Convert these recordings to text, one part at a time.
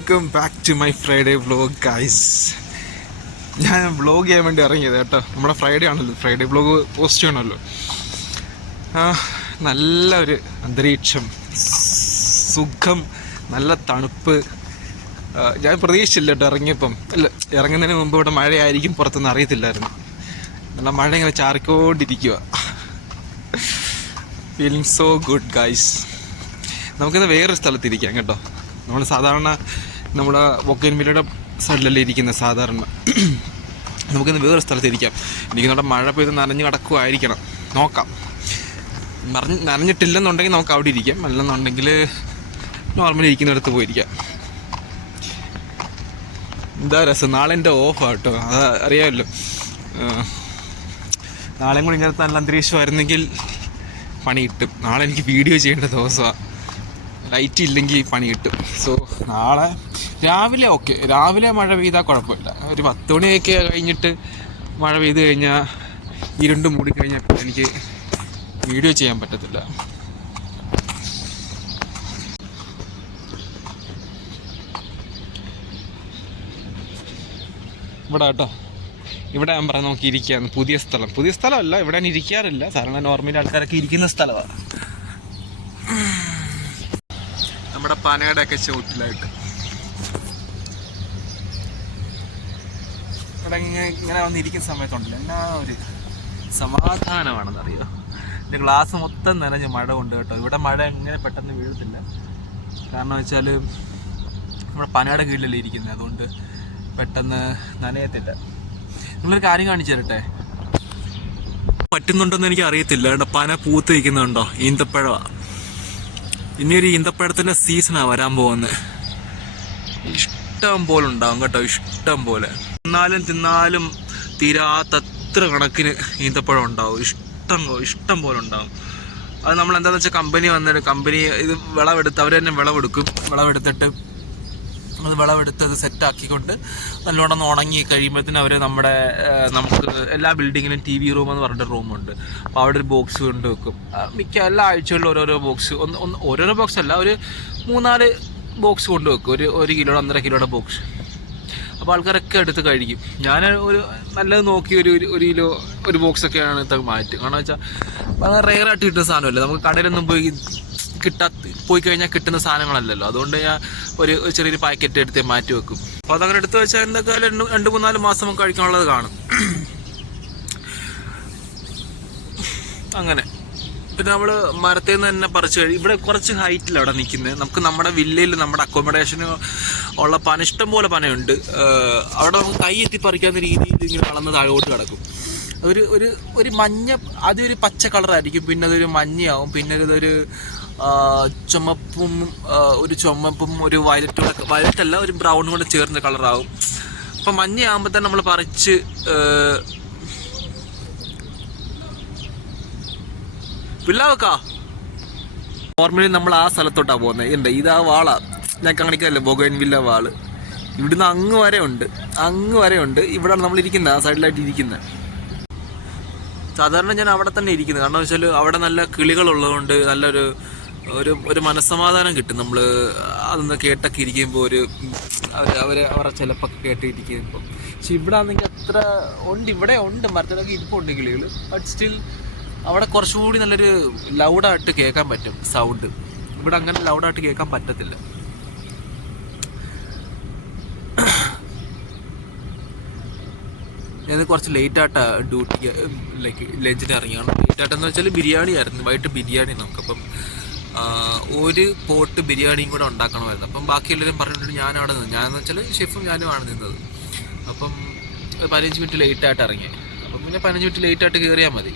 Welcome back to my Friday vlog guys. ഞാൻ vlog ചെയ്യാൻ വേണ്ടി ഇറങ്ങിയത് കേട്ടോ. നമ്മുടെ ഫ്രൈഡേ ആണല്ലോ, ഫ്രൈഡേ വ്ളോഗ് പോസ്റ്റ് ചെയ്യണമല്ലോ. നല്ല ഒരു അന്തരീക്ഷം, സുഖം, നല്ല തണുപ്പ്. ഞാൻ പ്രതീക്ഷിച്ചില്ല കേട്ടോ ഇറങ്ങിയപ്പം. അല്ല, ഇറങ്ങുന്നതിന് മുമ്പ് ഇവിടെ മഴയായിരിക്കും പുറത്തൊന്നും അറിയത്തില്ലായിരുന്നു. നല്ല മഴ ഇങ്ങനെ ചാറിക്കൊണ്ടിരിക്കുക. Feeling so good guys. നമുക്കിത് വേറൊരു സ്ഥലത്തിരിക്കാം കേട്ടോ. നമ്മൾ സാധാരണ നമ്മുടെ ബൊഗെയിൻവില്ലയുടെ സൈഡിലല്ലേ ഇരിക്കുന്നത് സാധാരണ. നമുക്കിന്ന് വേറൊരു സ്ഥലത്തിരിക്കാം. എനിക്ക് നമ്മുടെ മഴ പെയ്ത് നനഞ്ഞ് കിടക്കുമായിരിക്കണം, നോക്കാം. നനഞ്ഞിട്ടില്ലെന്നുണ്ടെങ്കിൽ നമുക്ക് അവിടെ ഇരിക്കാം, അല്ലെന്നുണ്ടെങ്കിൽ നോർമലി ഇരിക്കുന്നിടത്ത് പോയിരിക്കാം. എന്താ രസം. നാളെ എൻ്റെ ഓഫാണ് കേട്ടോ, അത് അറിയാമല്ലോ. നാളെയും കൂടി ഇങ്ങനത്തെ നല്ല അന്തരീക്ഷമായിരുന്നെങ്കിൽ പണി കിട്ടും. നാളെ എനിക്ക് വീഡിയോ ചെയ്യേണ്ട ദിവസമാണ്. ലൈറ്റ് ഇല്ലെങ്കിൽ പണി കിട്ടും. സോ നാളെ രാവിലെ ഓക്കെ, രാവിലെ മഴ പെയ്താൽ കുഴപ്പമില്ല. ഒരു 10 മണിയൊക്കെ കഴിഞ്ഞിട്ട് മഴ പെയ്ത് കഴിഞ്ഞാൽ ഇരുണ്ട് മൂടിക്കഴിഞ്ഞാൽ എനിക്ക് വീഡിയോ ചെയ്യാൻ പറ്റത്തില്ല. ഇവിടെ കേട്ടോ, ഇവിടെ ഞാൻ പറയാം നമുക്ക് ഇരിക്കുകയാണ്. പുതിയ സ്ഥലമല്ല, ഇവിടെ ഞാൻ ഇരിക്കാറില്ല. സാധാരണ നോർമലി ആൾക്കാരൊക്കെ ഇരിക്കുന്ന സ്ഥലമാണ്. നമ്മുടെ പനയുടെ ഒക്കെ ചുവട്ടിലായിട്ട് ഇവിടെ ഇങ്ങനെ വന്നിരിക്കുന്ന സമയത്തുണ്ടല്ലോ എന്നാ ഒരു സമാധാനമാണെന്നറിയോ. എൻ്റെ ഗ്ലാസ് മൊത്തം നനഞ്ഞ് മഴ കൊണ്ട് കേട്ടോ. ഇവിടെ മഴ എങ്ങനെ പെട്ടെന്ന് വീഴത്തില്ല. കാരണം വെച്ചാൽ നമ്മുടെ പനയുടെ കീഴിലല്ലേ ഇരിക്കുന്നത്, അതുകൊണ്ട് പെട്ടെന്ന് നനയത്തില്ല. നിങ്ങളൊരു കാര്യം കാണിച്ചു തരട്ടെ, പറ്റുന്നുണ്ടോന്ന് എനിക്ക് അറിയത്തില്ല. ഇവിടെ പന പൂത്ത് നിൽക്കുന്നുണ്ടോ? ഈന്തപ്പഴമാണ്. ഇനിയൊരു ഈന്തപ്പഴത്തിൻ്റെ സീസണാണ് വരാൻ പോകുന്നത്. ഇഷ്ടം പോലെ ഉണ്ടാവും കേട്ടോ, ഇഷ്ടം പോലെ. തിന്നാലും തീരാത്തത്ര കണക്കിന് ഈന്തപ്പഴം ഉണ്ടാവും. ഇഷ്ടം പോലെ ഉണ്ടാവും. അത് നമ്മൾ എന്താണെന്ന് വെച്ചാൽ കമ്പനി ഇത് വിളവെടുത്ത് അവർ തന്നെ വിളവെടുക്കും. വിളവെടുത്ത് അത് സെറ്റാക്കിക്കൊണ്ട് നല്ലോണം ഉണങ്ങി കഴിയുമ്പോഴത്തേനും അവർ നമുക്ക് എല്ലാ ബിൽഡിങ്ങിലും TV റൂം എന്ന് പറഞ്ഞിട്ട് റൂമുണ്ട്. അപ്പോൾ അവിടെ ഒരു ബോക്സ് കൊണ്ട് വെക്കും. എല്ലാ ആഴ്ചകളിലും ഓരോരോ ബോക്സ്, ഓരോരോ ബോക്സ് അല്ല, ഒരു 3-4 ബോക്സ് കൊണ്ട് വെക്കും. 1 കിലോ 1.5 കിലോയുടെ ബോക്സ്. അപ്പോൾ ആൾക്കാരൊക്കെ എടുത്ത് കഴിക്കും. ഞാൻ ഒരു നല്ലത് നോക്കി ഒരു കിലോ ഒരു ബോക്സൊക്കെയാണ് ഇതൊക്കെ മാറ്റും. കാരണം വെച്ചാൽ റെയറായിട്ട് കിട്ടുന്ന സാധനമല്ലേ, നമുക്ക് കടയിലൊന്നും പോയി കഴിഞ്ഞാൽ കിട്ടുന്ന സാധനങ്ങളല്ലല്ലോ. അതുകൊണ്ട് ഞാൻ ഒരു ചെറിയൊരു പാക്കറ്റ് എടുത്ത് മാറ്റി വെക്കും. അപ്പോൾ അതങ്ങനെ എടുത്ത് വെച്ചാൽ എന്തൊക്കെ 2-3-4 മാസം നമുക്ക് കഴിക്കാനുള്ളത് കാണും. അങ്ങനെ പിന്നെ നമ്മൾ മരത്തിൽ നിന്ന് തന്നെ പറിച്ച് ഇവിടെ കുറച്ച് ഹൈറ്റിൽ അവിടെ നിൽക്കുന്നത്. നമുക്ക് നമ്മുടെ വില്ലയിൽ നമ്മുടെ അക്കോമഡേഷന് ഉള്ള പന, ഇഷ്ടം പോലെ പനയുണ്ട്. അവിടെ നമുക്ക് കൈ എത്തി പറിക്കാവുന്ന രീതിയിൽ ഇങ്ങനെ വളർന്ന് താഴോട്ട് കിടക്കും. ഒരു മഞ്ഞ, ആദ്യം ഒരു പച്ച കളറായിരിക്കും, പിന്നെ അതൊരു മഞ്ഞയാവും, പിന്നെ ഇതൊരു ചുമപ്പും ഒരു വയലറ്റല്ല, ഒരു ബ്രൗണും കൂടെ ചേർന്ന കളറാവും. അപ്പം മഞ്ഞയാകുമ്പോൾ തന്നെ നമ്മൾ പറിച്ച് പിള്ളാവക്കാ. നോർമലി നമ്മൾ ആ സ്ഥലത്തോട്ടാണ് പോകുന്നത്. ഇതാ വാളാ, ഞാൻ കാണിക്കാമല്ലോ, ബൊഗെയിൻവില്ല വാള്. ഇവിടുന്ന് അങ്ങ് വരെ ഉണ്ട്. ഇവിടെയാണ് നമ്മൾ ഇരിക്കുന്നത്, ആ സൈഡിലായിട്ട് ഇരിക്കുന്നത്. സാധാരണ ഞാൻ അവിടെ തന്നെ ഇരിക്കുന്നത്. കാരണം വെച്ചാൽ അവിടെ നല്ല കിളികളുള്ളതുകൊണ്ട് ഒരു മനസ്സമാധാനം കിട്ടും. നമ്മൾ അതൊന്ന് കേട്ടൊക്കെ ഇരിക്കുമ്പോൾ അവരെ ചിലപ്പൊക്കെ കേട്ടിരിക്കുമ്പോൾ. പക്ഷെ ഇവിടെ ആണെങ്കിൽ അത്ര ഇവിടെ ഉണ്ട്, മരത്തിലൊക്കെ ഇരിപ്പുണ്ട് കിളികൾ. ബട്ട് സ്റ്റിൽ അവിടെ കുറച്ചുകൂടി നല്ലൊരു ലൗഡായിട്ട് കേൾക്കാൻ പറ്റും സൗണ്ട്. ഇവിടെ അങ്ങനെ ലൗഡായിട്ട് കേൾക്കാൻ പറ്റത്തില്ല. ഞാൻ കുറച്ച് ലേറ്റായിട്ടാണ് ഡ്യൂട്ടിക്ക് ലഞ്ചിന് ഇറങ്ങിയാണ്. ലേറ്റായിട്ടെന്ന് വെച്ചാൽ ബിരിയാണി ആയിരുന്നു, വൈകിട്ട് ബിരിയാണി. നമുക്കപ്പം ഒരു പോട്ട് ബിരിയാണിയും കൂടെ ഉണ്ടാക്കണമായിരുന്നു. അപ്പം ബാക്കി എല്ലാവരും പറഞ്ഞിട്ടുണ്ട് ഞാനവിടെ നിന്ന്. ഞാനെന്ന് വെച്ചാൽ ഷെഫും ഞാനുമാണ് നിന്നത്. അപ്പം 15 മിനിറ്റ് ലേറ്റായിട്ട് ഇറങ്ങി. അപ്പം പിന്നെ 15 മിനിറ്റ് ലേറ്റായിട്ട് കയറിയാൽ മതി.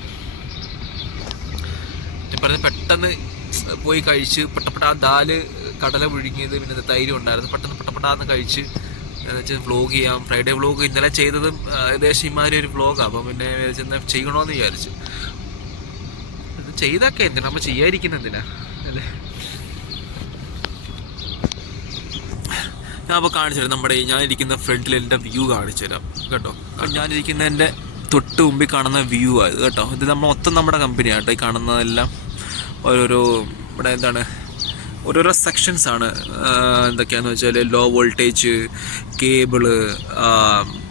പറഞ്ഞ് പെട്ടെന്ന് പോയി കഴിച്ച് പെട്ടപ്പെട്ട ദാല്, കടല പുഴുങ്ങിയത്, പിന്നെ തൈരും ഉണ്ടായിരുന്നു. പെട്ടെന്ന് പെട്ടപ്പെട്ടാന്ന് കഴിച്ച് എന്ന് വെച്ചാൽ വ്ളോഗ് ചെയ്യാം. ഫ്രൈഡേ വ്ളോഗ് ഇന്നലെ ചെയ്തതും ഏകദേശം ഇമാതിരി ഒരു വ്ളോഗാണ്. അപ്പം പിന്നെ ചെന്ന് ചെയ്യണമെന്ന് വിചാരിച്ചു. ഇത് ചെയ്തൊക്കെ എന്തിനാ നമ്മൾ ചെയ്യാതിരിക്കുന്ന എന്തിനാ അല്ലേ. ഞാൻ അപ്പോൾ കാണിച്ചു തരാം. ഞാനിരിക്കുന്ന ഫ്രണ്ടിൽ എൻ്റെ വ്യൂ കാണിച്ചു തരാം കേട്ടോ. ഞാനിരിക്കുന്ന എൻ്റെ തൊട്ട് മുമ്പിൽ കാണുന്ന വ്യൂ ആയത് കേട്ടോ. ഇത് മൊത്തം നമ്മുടെ കമ്പനിയാണ് കേട്ടോ. ഈ കാണുന്നതെല്ലാം ഓരോരോ ഇവിടെ ഓരോരോ സെക്ഷൻസാണ്. എന്തൊക്കെയാണെന്ന് വെച്ചാൽ ലോ വോൾട്ടേജ് കേബിള്,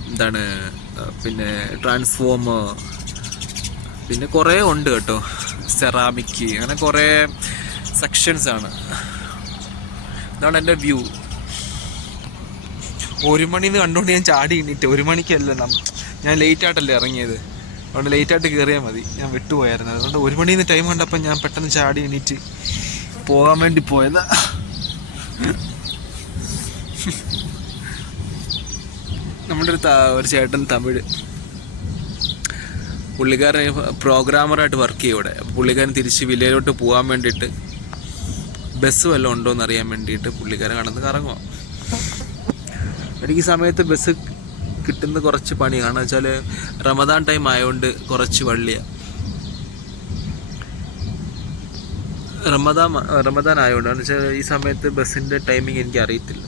എന്താണ് പിന്നെ ട്രാൻസ്ഫോമർ, പിന്നെ കുറേ ഉണ്ട് കേട്ടോ, സെറാമിക്, അങ്ങനെ കുറേ സെക്ഷൻസാണ്. ഇതാണ് എൻ്റെ വ്യൂ. 1 മണിന്ന് കണ്ടുകൊണ്ട് ഞാൻ ചാടി എണീറ്റ്. 1 മണിക്കല്ല, ഞാൻ ലേറ്റായിട്ടല്ലേ ഇറങ്ങിയത്, അതുകൊണ്ട് ലേറ്റായിട്ട് കയറിയാൽ മതി. ഞാൻ വിട്ടുപോയായിരുന്നു. അതുകൊണ്ട് 1 മണിന്ന് ടൈം കണ്ടപ്പോൾ ഞാൻ പെട്ടെന്ന് ചാടി എണീറ്റ് പോകാൻ വേണ്ടി പോയതാ. നമ്മുടെ ഒരു ചേട്ടൻ തമിഴ്, പുള്ളിക്കാരൻ പ്രോഗ്രാമറായിട്ട് വർക്ക് ചെയ്യും ഇവിടെ. പുള്ളിക്കാരൻ തിരിച്ച് വില്ലയിലോട്ട് പോകാൻ വേണ്ടിയിട്ട് ബസ് വല്ലതും ഉണ്ടോ എന്ന് അറിയാൻ വേണ്ടിയിട്ട് പുള്ളിക്കാരൻ കടന്ന് കറങ്ങുക. എനിക്ക് ഈ സമയത്ത് ബസ് കിട്ടുന്നത് കുറച്ച് പണിയാണ്. കാരണം വെച്ചാൽ റമദാൻ ടൈം ആയതുകൊണ്ട് കുറച്ച് വള്ളിയാണ്. റമദാൻ ആയതുകൊണ്ട് എന്ന് വെച്ചാൽ ഈ സമയത്ത് ബസ്സിൻ്റെ ടൈമിങ് എനിക്ക് അറിയത്തില്ല.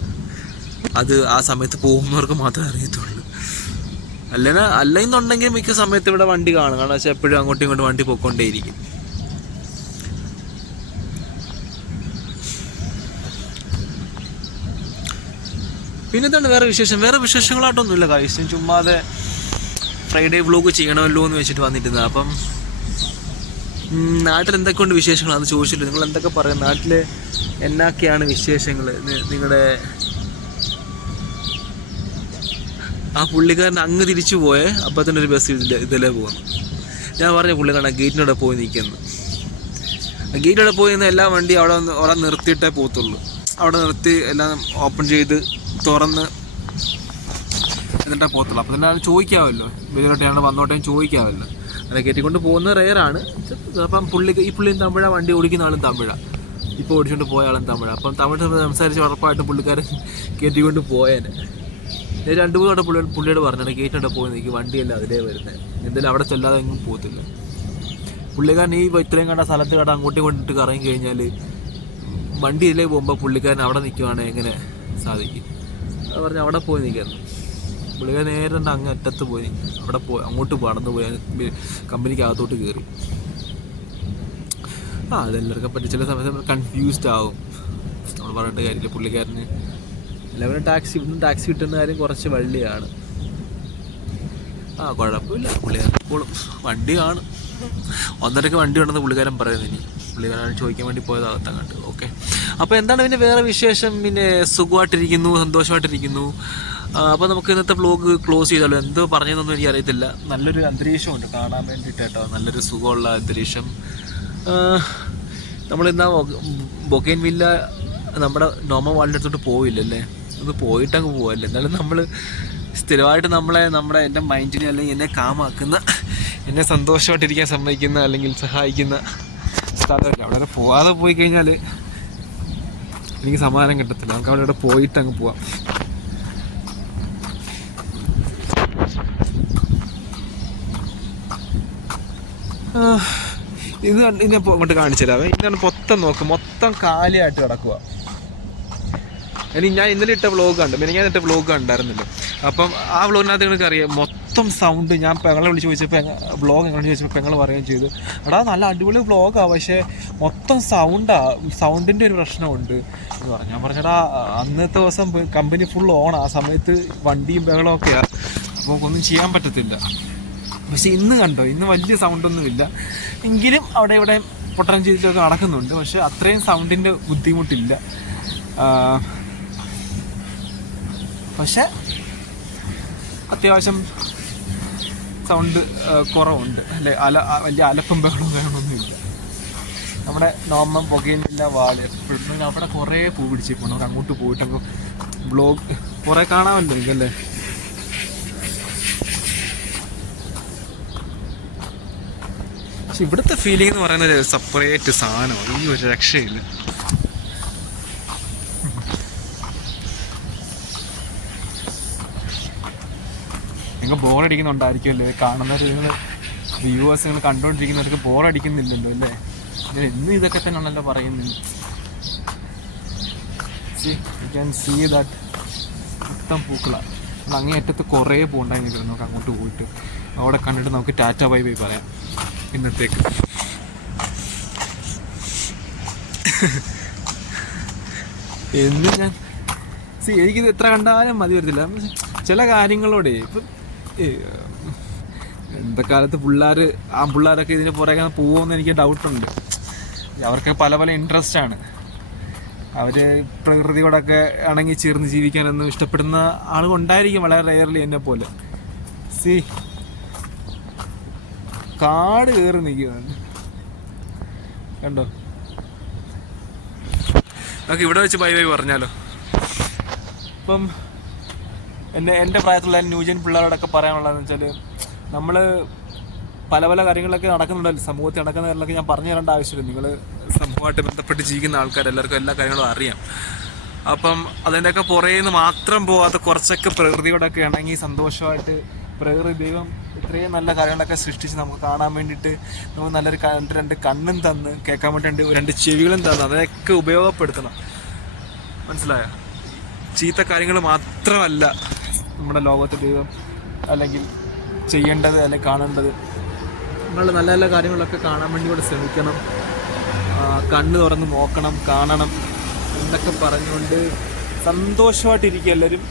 അത് ആ സമയത്ത് പോകുന്നവർക്ക് മാത്രമേ അറിയത്തുള്ളൂ. അല്ലെന്നുണ്ടെങ്കിൽ മിക്ക സമയത്ത് ഇവിടെ വണ്ടി കാണും. കാരണം വെച്ചാൽ എപ്പോഴും അങ്ങോട്ടും ഇങ്ങോട്ടും വണ്ടി പോയിക്കൊണ്ടേയിരിക്കും. പിന്നെ എന്താണ് വേറെ വിശേഷം? വേറെ വിശേഷങ്ങളായിട്ടൊന്നുമില്ല കാര്യം. ചുമ്മാതെ ഫ്രൈഡേ വ്ലോഗ് ചെയ്യണമല്ലോ എന്ന് വെച്ചിട്ട് വന്നിട്ടുണ്ട്. അപ്പം നാട്ടിൽ എന്തൊക്കെയുണ്ട് വിശേഷങ്ങളാണെന്ന് ചോദിച്ചിട്ട് നിങ്ങൾ എന്തൊക്കെ പറയും? നാട്ടിൽ എന്നൊക്കെയാണ് വിശേഷങ്ങൾ? നിങ്ങളുടെ ആ പുള്ളിക്കാരൻ അങ്ങ് തിരിച്ചു പോയേ, അപ്പം തന്നെ ഒരു ബസ് ഇതിലേ പോകുന്നു. ഞാൻ പറഞ്ഞ പുള്ളിക്കാരൻ ഗേറ്റിനോടെ പോയി നിൽക്കുന്നു. ഗേറ്റിനോടെ പോയി നിന്ന് എല്ലാ വണ്ടിയും അവിടെ നിർത്തിയിട്ടേ പോകത്തുള്ളൂ. അവിടെ നിർത്തി എല്ലാം ഓപ്പൺ ചെയ്ത് തുറന്ന് എന്നിട്ടേ പോകത്തുള്ളൂ. അപ്പം തന്നെ ചോദിക്കാമല്ലോ, ഇതിലോട്ടെയാണ് വന്നോട്ടേയും ചോദിക്കാമല്ലോ. അത് കയറ്റിക്കൊണ്ട് പോകുന്നത് റെയറാണ്. അപ്പം ഈ പുള്ളിയും തമിഴാണ്, വണ്ടി ഓടിക്കുന്ന ആളും തമിഴാണ്, ഇപ്പോൾ ഓടിച്ചുകൊണ്ട് പോയ ആളും തമിഴാണ്. അപ്പം തമിഴ് സംസാരിച്ച് ഉറപ്പായിട്ടും പുള്ളിക്കാരൻ കയറ്റിക്കൊണ്ട് പോയേനെ. 2-3 വട്ടം പുള്ളിയോട് പറഞ്ഞാണ് ഗേറ്റിനോടെ പോയി നിൽക്കും, വണ്ടിയല്ല അതിലേ വരുന്നത്, എന്തായാലും അവിടെ ചെല്ലാതെ എങ്ങും പോകത്തില്ല. പുള്ളിക്കാരൻ ഈ ഇത്രയും കണ്ട സ്ഥലത്ത് കണ്ട അങ്ങോട്ടും കൊണ്ടിട്ട് കറങ്ങി കഴിഞ്ഞാൽ വണ്ടി ഇതിലേ പോകുമ്പോൾ പുള്ളിക്കാരൻ അവിടെ നിൽക്കുവാണെങ്കിൽ എങ്ങനെ സാധിക്കും? അത് പറഞ്ഞ് അവിടെ പോയി നിൽക്കുന്നു. പുള്ളിക്കാരൻ നേരെ അങ്ങ് അറ്റത്ത് പോയി അവിടെ അങ്ങോട്ട് പടന്നു പോയി കമ്പനിക്ക് അകത്തോട്ട് കയറി. അതെല്ലാവർക്കും പറ്റി ചില സമയത്ത് കൺഫ്യൂസ്ഡ് ആവും. നമ്മൾ പറഞ്ഞിട്ട് കാര്യമില്ല. പുള്ളിക്കാരന് എല്ലാവരും ടാക്സി കിട്ടുന്ന കാര്യം കുറച്ച് വള്ളിയാണ്. കുഴപ്പമില്ല, പുള്ളിക്കാരൻ വണ്ടി കാണും. 1.5 വണ്ടി ഉണ്ടെന്ന് പുള്ളിക്കാരൻ പറയുന്നത്. ഇനി പുള്ളിക്കാരൻ ചോദിക്കാൻ വേണ്ടി പോയതാകത്താൻ കണ്ടു. ഓക്കെ, അപ്പോൾ എന്താണ് പിന്നെ വേറെ വിശേഷം? പിന്നെ സുഖമായിട്ടിരിക്കുന്നു, സന്തോഷമായിട്ടിരിക്കുന്നു. അപ്പോൾ നമുക്ക് ഇന്നത്തെ വ്ലോഗ് ക്ലോസ് ചെയ്താലോ? എന്തോ പറഞ്ഞതെന്നൊന്നും എനിക്ക് അറിയത്തില്ല. നല്ലൊരു അന്തരീക്ഷമുണ്ട് കാണാൻ വേണ്ടിയിട്ട് കേട്ടോ, നല്ലൊരു സുഖമുള്ള അന്തരീക്ഷം. നമ്മളിന്നാ ബൊഗെയിൻവില്ല നമ്മുടെ നോർമൽ വാളിൻ്റെ അടുത്തോട്ട് പോയില്ലല്ലേ? ഒന്ന് പോയിട്ടങ്ങ് പോവല്ലേ. എന്നാലും നമ്മൾ സ്ഥിരമായിട്ട് നമ്മുടെ എൻ്റെ മൈൻഡിനെ അല്ലെങ്കിൽ എന്നെ കാമാക്കുന്ന, എന്നെ സന്തോഷമായിട്ടിരിക്കാൻ സമ്മതിക്കുന്ന അല്ലെങ്കിൽ സഹായിക്കുന്ന സ്ഥലമല്ല. അവിടെ പോവാതെ പോയി കഴിഞ്ഞാൽ എനിക്ക് സമാധാനം കിട്ടത്തില്ല. നമുക്ക് അവിടെ പോയിട്ട് അങ്ങ് പോവാം. ഇതിനെ അങ്ങോട്ട് കാണിച്ചു തരാവേ. ഇതാണ് മൊത്തം കാലിയായിട്ട് കിടക്കുക. ഞാൻ ഇന്നലെ ഇട്ട വ്ലോഗ് കണ്ടു, പിന്നെ ഞാൻ ഇട്ട വ്ലോഗ് കണ്ടായിരുന്നല്ലോ. അപ്പം ആ വ്ലോഗിനകത്ത് നിങ്ങൾക്ക് അറിയാം മൊത്തം സൗണ്ട്. ഞാൻ പെങ്ങളെ വിളിച്ച് ചോദിച്ചപ്പോൾ വ്ലോഗ് എങ്ങനെ ചോദിച്ചപ്പോൾ പെങ്ങൾ പറയുകയും ചെയ്തു, എടാ നല്ല അടിപൊളി വ്ലോഗാണ്, പക്ഷേ മൊത്തം സൗണ്ടിൻ്റെ ഒരു പ്രശ്നമുണ്ട് എന്ന് പറഞ്ഞു. ഞാൻ പറഞ്ഞടാ അന്നത്തെ ദിവസം കമ്പനി ഫുൾ ഓണാണ്, ആ സമയത്ത് വണ്ടിയും ബഹളമൊക്കെയാണ്, അപ്പോൾ ഒന്നും ചെയ്യാൻ പറ്റത്തില്ല. പക്ഷേ ഇന്ന് കണ്ടോ, ഇന്ന് വലിയ സൗണ്ടൊന്നുമില്ല, എങ്കിലും അവിടെ ഇവിടെ പൊട്ടൻ ചെയ്തിട്ടൊക്കെ നടക്കുന്നുണ്ട്. പക്ഷേ അത്രയും സൗണ്ടിൻ്റെ ബുദ്ധിമുട്ടില്ല. പക്ഷെ അത്യാവശ്യം സൗണ്ട് കുറവുണ്ട് അല്ലേ? വലിയ അലപ്പും ബഹളവും വേണമെന്നൊന്നുമില്ല. നമ്മുടെ നോർമൽ ബൊഗെയിൻവില്ല വാൾ എപ്പോഴും അവിടെ കുറേ പൂ പിടിച്ചിപ്പോൾ നമുക്ക് അങ്ങോട്ട് പോയിട്ടങ്ങ് വ്ലോഗ് കുറേ കാണാമല്ലോ എനിക്കല്ലേ. പക്ഷെ ഇവിടുത്തെ ഫീലിംഗ് എന്ന് പറയുന്നത് സെപ്പറേറ്റ് സാധനമാണ്, ഈ ഒരു രക്ഷയില്ല. നിങ്ങൾ ബോറടിക്കുന്നുണ്ടായിരിക്കുമല്ലേ കാണുന്നവർ, നിങ്ങൾ വ്യൂവേഴ്സ്, നിങ്ങൾ കണ്ടുകൊണ്ടിരിക്കുന്നവർക്ക് ബോറടിക്കുന്നില്ലല്ലോ അല്ലേ? ഇന്നും ഇതൊക്കെ തന്നെയാണല്ലോ പറയുന്നത്. യു ക്യാൻ സീ ദാറ്റ് മൊത്തം പൂക്കളാണ്. അങ്ങേയറ്റത്ത് കുറേ പൂണ്ടായി നിൽക്കുന്നത്. നമുക്ക് അങ്ങോട്ട് പോയിട്ട് അവിടെ കണ്ടിട്ട് നമുക്ക് ടാറ്റ ബൈ ബൈ പറയാം ഇന്നത്തേക്ക്. എന്ന് ഞാൻ എനിക്കിത് എത്ര കണ്ടാലും മതി വരത്തില്ല. ചില കാര്യങ്ങളോടെ ഇപ്പം ഇന്നത്തെ കാലത്ത് പിള്ളേരൊക്കെ ഇതിന് പുറകെ പോകുമെന്ന് എനിക്ക് ഡൗട്ടുണ്ട്. അവർക്ക് പല പല ഇൻട്രസ്റ്റ് ആണ്. അവർ പ്രകൃതിയോടൊക്കെ ഇണങ്ങി ചേർന്ന് ജീവിക്കാനൊന്നും ഇഷ്ടപ്പെടുന്ന ആളുകളുണ്ടായിരിക്കും, വളരെ റെയർലി എന്നെ പോലെ. കാട് കയറി നിൽക്കുന്നുണ്ട് കണ്ടോ. നമുക്ക് ഇവിടെ വെച്ച് ബൈ ബൈ പറഞ്ഞാലോ. ഇപ്പം എൻ്റെ പ്രായത്തിലുള്ള ന്യൂജൻ പിള്ളേരോടൊക്കെ പറയാനുള്ളതെന്ന് വെച്ചാൽ, നമ്മൾ പല പല കാര്യങ്ങളൊക്കെ നടക്കുന്നുണ്ടല്ലോ, സമൂഹത്തിൽ നടക്കുന്ന കാര്യങ്ങളൊക്കെ ഞാൻ പറഞ്ഞു തരേണ്ട ആവശ്യമില്ല. നിങ്ങൾ സമൂഹമായിട്ട് ബന്ധപ്പെട്ട് ജീവിക്കുന്ന ആൾക്കാർ എല്ലാവർക്കും എല്ലാ കാര്യങ്ങളും അറിയാം. അപ്പം അതിൻ്റെയൊക്കെ പുറകെ നിന്ന് മാത്രം പോകാതെ കുറച്ചൊക്കെ പ്രകൃതിയോടൊക്കെ ഇണങ്ങി സന്തോഷമായിട്ട്, പ്രകൃതി ദൈവം ഇത്രയും നല്ല കാര്യങ്ങളൊക്കെ സൃഷ്ടിച്ച് നമുക്ക് കാണാൻ വേണ്ടിയിട്ട് നമുക്ക് നല്ലൊരു രണ്ട് കണ്ണും തന്ന്, കേൾക്കാൻ വേണ്ടി രണ്ട് ചെവികളും തന്ന്, അതൊക്കെ ഉപയോഗപ്പെടുത്തണം. മനസ്സിലായോ? ചീത്ത കാര്യങ്ങൾ മാത്രമല്ല നമ്മുടെ ലോകത്ത് ദൈവം അല്ലെങ്കിൽ ചെയ്യേണ്ടത് അല്ലെങ്കിൽ കാണേണ്ടത്. നമ്മൾ നല്ല നല്ല കാര്യങ്ങളൊക്കെ കാണാൻ വേണ്ടി കൂടെ ശ്രമിക്കണം. കണ്ണ് തുറന്ന് നോക്കണം, കാണണം എന്നൊക്കെ പറഞ്ഞുകൊണ്ട് സന്തോഷമായിട്ടിരിക്കുക എല്ലാവരും.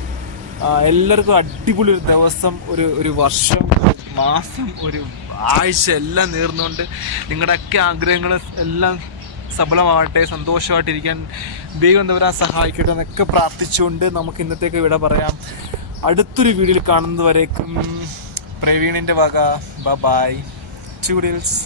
എല്ലാവർക്കും അടിപൊളി ഒരു ദിവസം, ഒരു വർഷം, ഒരു മാസം, ഒരു ആഴ്ച എല്ലാം നേർന്നുകൊണ്ട് നിങ്ങളുടെയൊക്കെ ആഗ്രഹങ്ങൾ എല്ലാം സഫലമാവട്ടെ, സന്തോഷമായിട്ടിരിക്കാൻ ദൈവം എന്താ സഹായിക്കട്ടെ എന്നൊക്കെ പ്രാർത്ഥിച്ചുകൊണ്ട് നമുക്ക് ഇന്നത്തേക്ക് വിട പറയാം. അടുത്തൊരു വീഡിയോയിൽ കാണുന്നത് വരേക്കും പ്രവീണിൻ്റെ വക ബൈ. ടൂഡിൽസ്.